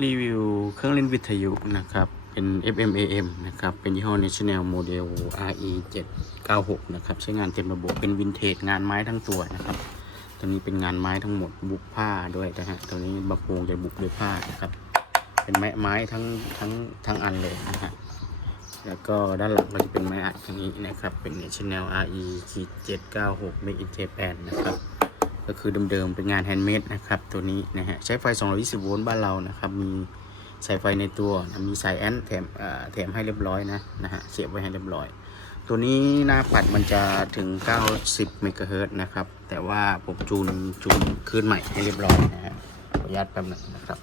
รีวิวเครื่องเล่นวิทยุนะครับ เป็น FM AM นะครับ เป็นยี่ห้อ National Model RE 796นะครับ ใช้งานเต็มระบบ เป็นวินเทจงานไม้ทั้งตัวนะครับ ตัวนี้เป็นงานไม้ทั้งหมด บุกผ้าด้วยนะฮะ ตัวนี้บักโปงจะบุกด้วยผ้านะครับ เป็นไม้ไม้ทั้งทั้งทั้งอันเลยนะฮะ แล้วก็ด้านหลังก็จะเป็นไม้อัดอย่างนี้นะครับ เป็น National RE 796 Made in Japan นะครับ ก็คือเดิมๆเป็นงานแฮนด์เมดนะครับตัวนี้นะฮะใช้ไฟ 220 โวลต์บ้านเรานะครับ มีสายไฟในตัวนะมีสายแอนแถมแถมให้เรียบร้อยนะนะฮะเสียบไว้ให้เรียบร้อย ตัวนี้หน้าปัดมันจะถึง 90 เมกะเฮิรตซ์นะครับ แต่ว่าผมจูนจูนคืนใหม่ให้เรียบร้อยนะฮะขออนุญาตแป๊บนึงนะครับ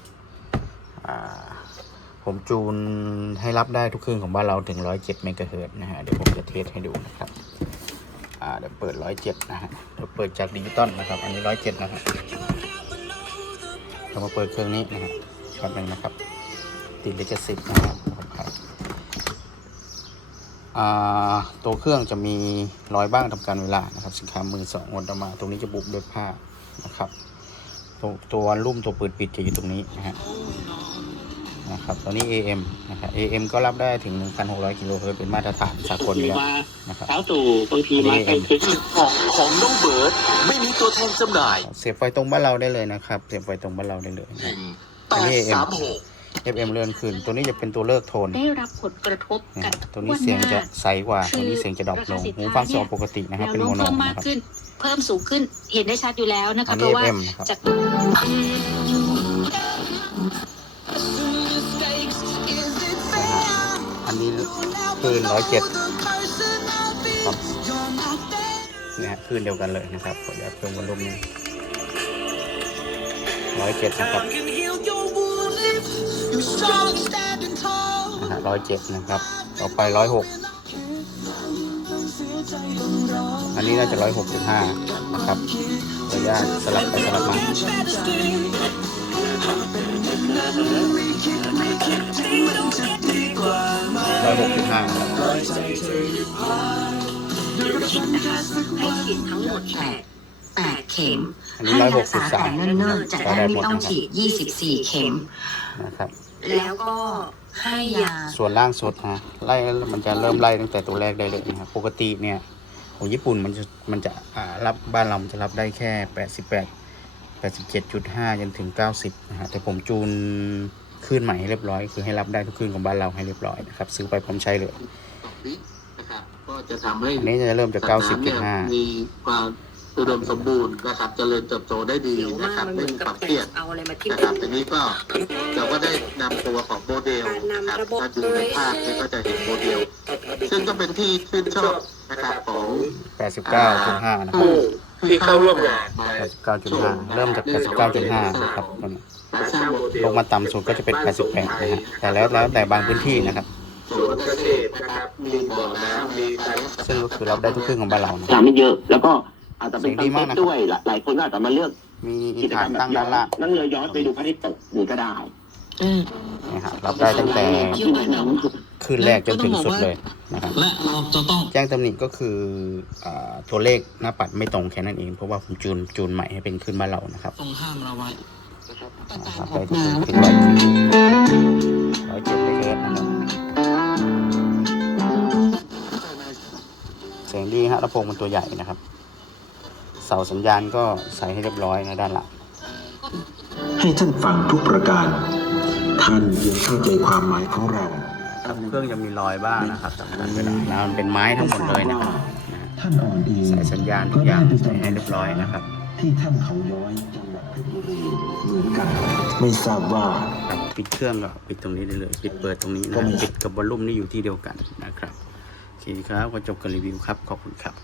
ผมจูนให้รับได้ทุกครื่องของบ้านเราถึง 107 เมกะเฮิรตซ์นะฮะเดี๋ยวผมจะเทสให้ดูนะครับ อ่าเดี๋ยวเปิด107นะฮะเดี๋ยวเปิดจากดิจิตอลนะครับ อันนี้107นะฮะเรามาเปิดเครื่องนี้นะฮะแป๊บหนึงนะครับ ติดลิขสิทธิ์นะครับขออภัยอ่าตัวเครื่องจะมีรอยบ้างทำการเวลานะครับ สินค้ามือสองวนออกมา ตรงนี้จะบุบด้วยผ้านะครับ ตัวตัวรุ่มตัวเปิดปิดจะอยู่ตรงนี้นะฮะ นะครับ ตัวนี้ AM นะครับ AM ก็รับได้ถึง 1,600 กิโลเฮิรตซ์เป็นมาตรฐานสากลอยู่แล้วนะครับเช้าตู่บางทีมาใกล้ชิดของของน้องเบิร์ดไม่มีตัวแทนจำหน่าย เสียบไฟตรงบ้านเราได้เลยนะครับเสียบไฟตรงบ้านเราได้เลยนะแปดสามหก FM เลื่อนขึ้นตัวนี้จะเป็นตัวเลิกโทน ได้รับผลกระทบนะกัฮะบตัวนี้เสียงจะใสกว่า ตัวนี้เสียงจะดรอปลงหูฟังจอปกตินะครับแนวเป็นโน้โมมโนเพิ่มมานะกครับขึ้น เพิ่มสูงขึ้น เห็นได้ชัดอยู่แล้วนะอัคะนเพนี้ราะว่า FM นะครับจาก คืนร้อยเจ็ดครับเนี่ยคืนเดียวกันเลยนะครับขออนุญาตเพิ่มวอลลุ่มนี้ร้อยเจ็ดนะครับนะฮะร้อยเจ็ดนะครับ ต่อไปร้อยหกอันนี้น่าจะร้อยหกสิบห้านะครับระยะสลับไปสลับาร้อยหกสิบห้าให้ฉีดทั้งหมดแปดแปดเข็มอันนี้ให้ร้อยหรักกสิบษาสาแต่มเนิ่นๆจะได้ไม่ต้องฉีด24เข็ม นะครับ แล้วก็ให้ยา ส่วนล่างสุดนะไล่มันจะเริ่มไล่ตั้งแต่ตัวแรกได้เลยนะครับปกติเนี่ยของญี่ปุ่นมันจะมันจะอ่ารับบ้านเรามันจะรับได้แค่ 88 87.5จนถึง 90นะฮะแต่ผมจูน ขึ้นใหม่ให้เรียบร้อย คือให้รับได้ทุกขึ้นของบ้านเราให้เรียบร้อยนะครับ ซื้อไปพร้อมใช้เลยนะครับก็จะทำให้อันนี้จะเริ่มจากสัตว์น้ำเนี่ย90.5 มีความอุดมสมบูรณ์นะครับเจริญเติบโตได้ดีเดี๋ยวนะมากครับมันเหไม่มือนมีกับความเคแกรียดเอาอะไรมาทิ้มนะครับทีนี้ก็เราก็ได้นำตัวของโมเดลการนำนะครับระบบถ้าดูในภาพเนี่ยก็จะเห็นโมเดล ซึ่งก็เป็นที่ชื่นชอบนะครับของ 89.5 นะครับผู้ ที่เข้าร่วมงานมา89.5 เริ่มจาก 89.5 นะครับตอนนี้สร้างโมเดลลงมาต่ำสุดก็จะเป็น 88 นะฮะแต่แล้วแล้วแต่บางพื้นที่นะครับสวนเกษตรนะครับมีบ่อน้ำมีการซึ่งก็คือรับได้ทุกครึ่งของบ้านเรานะ ถามไม่เยอะ แล้วก็อาจจะเป็นเสียงดีคอนมากเซ็ปนะครับต์ด้วยหลายหลายคนก็อาจจะมาเลือกมีกิจกรฐารนมแบตั้บงย้ด้าอนนล่างนั่งเรือย้อนไปดูพระอาทิตย์ตกนี่ก็ได้นะฮะรับได้ตั้งแต่ที่ไหนหนัง คืนแรกจนถึงสุดเลยนะครับและเราจะต้องแจ้งตำหนิก็คืออาตัวเลขหน้าปัดไม่ตรงแค่นั้นเองเพราะว่าผมจูนจูนใหม่ให้เป็นขึ้นบ้านเรานะครับต้องห้ามเราไว้รับได้ที่ผิดร้อยร้อยเจ็ดไปเกินนะครับเสียงดีฮะลำโพงมันตัวใหญ่นะครับ เสาสัญญาณก็ใส่ให้เรียบร้อยนะด้านหลังให้ท่านฟังทุกประการ ท่านยังเข้าใจความหมายของเรา เครื่องจะมีรอยบ้างนะครับแต่มันไม่ได้แล้วมันเป็นไม้ทั้งหมดเลยนะครับนะฮะท่านอ่อนดีใส่สัญญาณทุกอย่างใส่ให้เรียบร้อยนะครับ ที่ท่านเขาย้อยจังหวัดเพชรบุรีเหมือนกันไม่ทราบว่าครับปิดเครื่องก็ปิดตรงนี้ได้เลยปิดเปิดตรงนี้นะก็มีปิดกับวอลลุ่มนี่อยู่ที่เดียวกันนะครับโอเคครับก็จบการรีวิวครับขอบคุณครับ